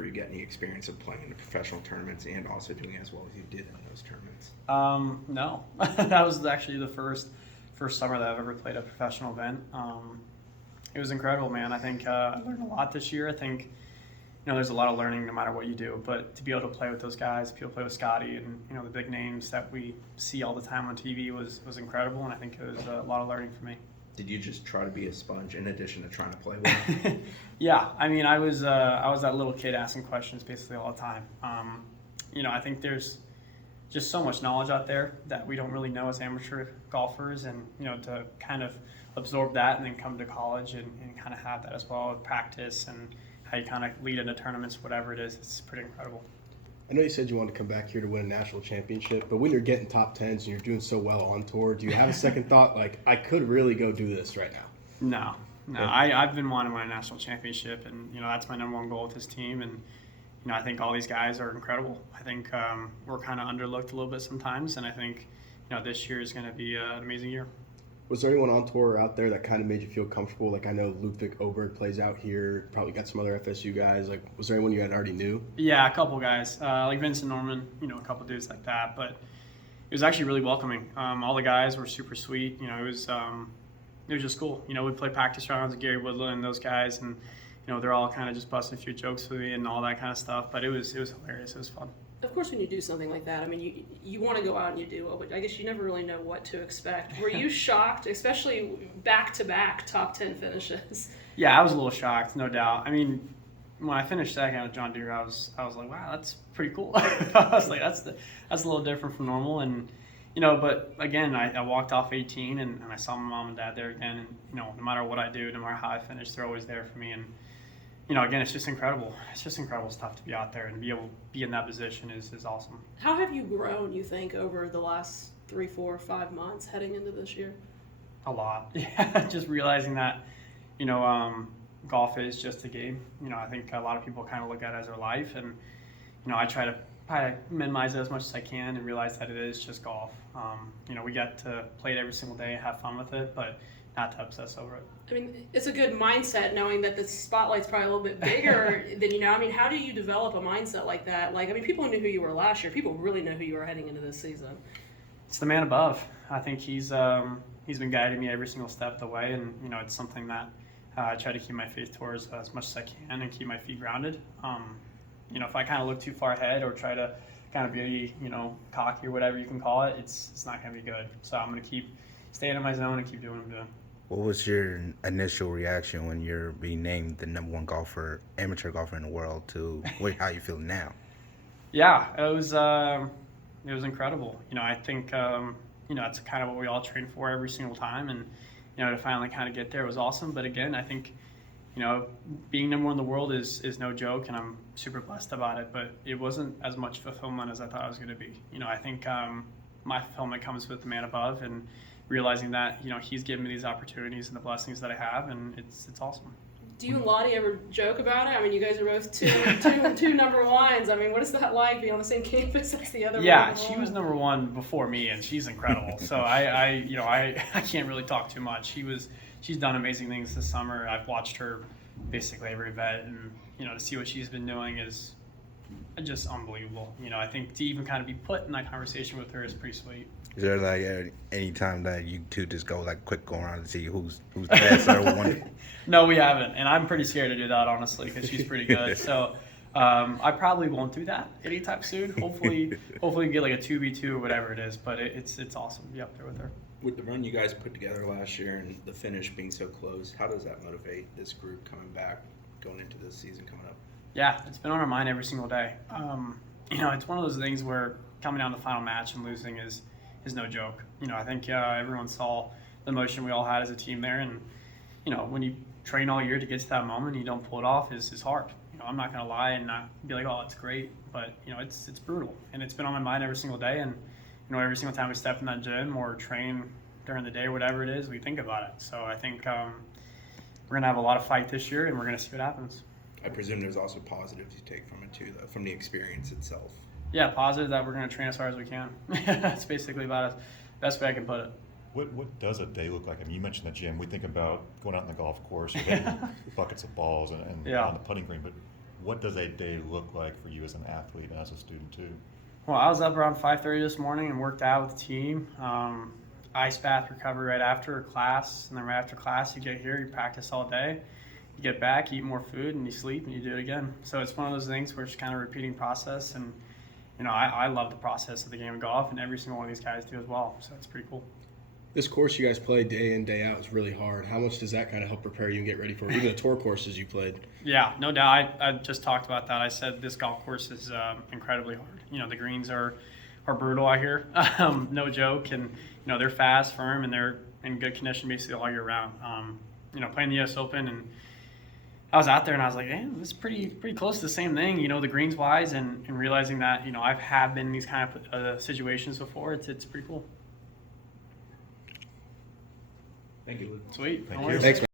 for you to get any experience of playing in the professional tournaments and also doing as well as you did in those tournaments? No, that was actually the first summer that I've ever played a professional event. It was incredible, man. I think I learned a lot this year. I think there's a lot of learning no matter what you do, but to be able to play with those guys, be able to play with Scotty and the big names that we see all the time on TV was incredible, and I think it was a lot of learning for me. Did you just try to be a sponge in addition to trying to play well? Yeah, I mean, I was that little kid asking questions basically all the time. I think there's just so much knowledge out there that we don't really know as amateur golfers, and to kind of absorb that and then come to college and kind of have that as well with practice and how you kind of lead into tournaments, whatever it is, it's pretty incredible. I know you said you wanted to come back here to win a national championship, but when you're getting top tens and you're doing so well on tour, do you have a second thought, like, I could really go do this right now? No. I've been wanting to win a national championship, and that's my number one goal with this team. And I think all these guys are incredible. I think we're kind of underlooked a little bit sometimes, and I think this year is going to be an amazing year. Was there anyone on tour or out there that kind of made you feel comfortable? Like, I know Ludwig Oberg plays out here, probably got some other FSU guys. Like, was there anyone you had already knew? Yeah, a couple guys, like Vincent Norman, a couple dudes like that. But it was actually really welcoming. All the guys were super sweet. It was just cool. We'd play practice rounds with Gary Woodland and those guys, and they're all kind of just busting a few jokes with me and all that kind of stuff. But it was hilarious. It was fun. Of course, when you do something like that, I mean, you want to go out and you do well, but I guess you never really know what to expect. Were you shocked, especially back-to-back top 10 finishes? Yeah, I was a little shocked, no doubt. I mean, when I finished second with John Deere, I was like, wow, that's pretty cool. I was like, that's a little different from normal, and but again, I walked off 18, and I saw my mom and dad there again, and no matter what I do, no matter how I finish, they're always there for me, and again, it's just incredible. It's just incredible stuff to be out there and be able to be in that position is awesome. How have you grown, you think, over the last 3, 4, 5 months heading into this year? A lot. Yeah, just realizing that, golf is just a game. I think a lot of people kind of look at it as their life, and, I try to minimize it as much as I can and realize that it is just golf. We get to play it every single day and have fun with it, but not to obsess over it. I mean, it's a good mindset knowing that the spotlight's probably a little bit bigger than I mean, how do you develop a mindset like that? Like, I mean, people knew who you were last year. People really know who you are heading into this season. It's the man above. I think he's been guiding me every single step of the way, and it's something that I try to keep my faith towards as much as I can and keep my feet grounded. If I kind of look too far ahead or try to kind of be cocky or whatever you can call it, it's not going to be good. So I'm going to keep staying in my zone and keep doing what I'm doing. What was your initial reaction when you're being named the number one amateur golfer in the world to how you feel now? Yeah, it was incredible. I think that's kind of what we all train for every single time, and to finally kind of get there was awesome. But again, I think being number one in the world is no joke, and I'm super blessed about it. But it wasn't as much fulfillment as I thought it was going to be. I think my fulfillment comes with the man above, and realizing that he's given me these opportunities and the blessings that I have, and it's awesome. Do you and Lottie ever joke about it? I mean, you guys are both two number ones. I mean, what is that like being on the same campus as the other? Yeah, she was number one before me, and she's incredible. So I can't really talk too much. She's done amazing things this summer. I've watched her basically every event, and to see what she's been doing is just unbelievable. I think to even kind of be put in that conversation with her is pretty sweet. Is there like any time that you two just go like quick go around to see who's the best or one? No, we haven't, and I'm pretty scared to do that honestly because she's pretty good. So I probably won't do that anytime soon. Hopefully get like a 2v2 or whatever it is. But it's awesome to be up there with her. With the run you guys put together last year and the finish being so close, how does that motivate this group coming back, going into this season coming up? Yeah, it's been on our mind every single day. It's one of those things where coming down to the final match and losing is no joke. I think everyone saw the emotion we all had as a team there, and when you train all year to get to that moment and you don't pull it off is hard. I'm not gonna lie and not be like, oh, it's great, but it's brutal, and it's been on my mind every single day. And every single time we step in that gym or train during the day, whatever it is, we think about it. So I think we're gonna have a lot of fight this year, and we're gonna see what happens. I presume there's also positives you take from it too, though, from the experience itself. Yeah, positive that we're going to train as hard as we can. That's basically about the best way I can put it. What does a day look like? I mean, you mentioned the gym. We think about going out on the golf course, or hitting buckets of balls and Yeah. on the putting green, but What does a day look like for you as an athlete and as a student too? Well, I was up around 5:30 this morning and worked out with the team. Ice bath recovery right after class, and then right after class you get here, you practice all day, you get back, you eat more food, and you sleep, and you do it again. So it's one of those things where it's kind of a repeating process, and I love the process of the game of golf, and every single one of these guys do as well. So it's pretty cool. This course you guys play day in, day out is really hard. How much does that kind of help prepare you and get ready for even the tour courses you played? Yeah, no doubt. I just talked about that. I said this golf course is incredibly hard. The greens are brutal out here, no joke, and they're fast, firm, and they're in good condition basically all year round. Playing the U.S. Open, and I was out there and I was like, man, this is pretty close to the same thing, the greens wise, and realizing that I have been in these kind of situations before. It's pretty cool. Thank you, Luke. Sweet. Thank No you. worries. Thanks, man.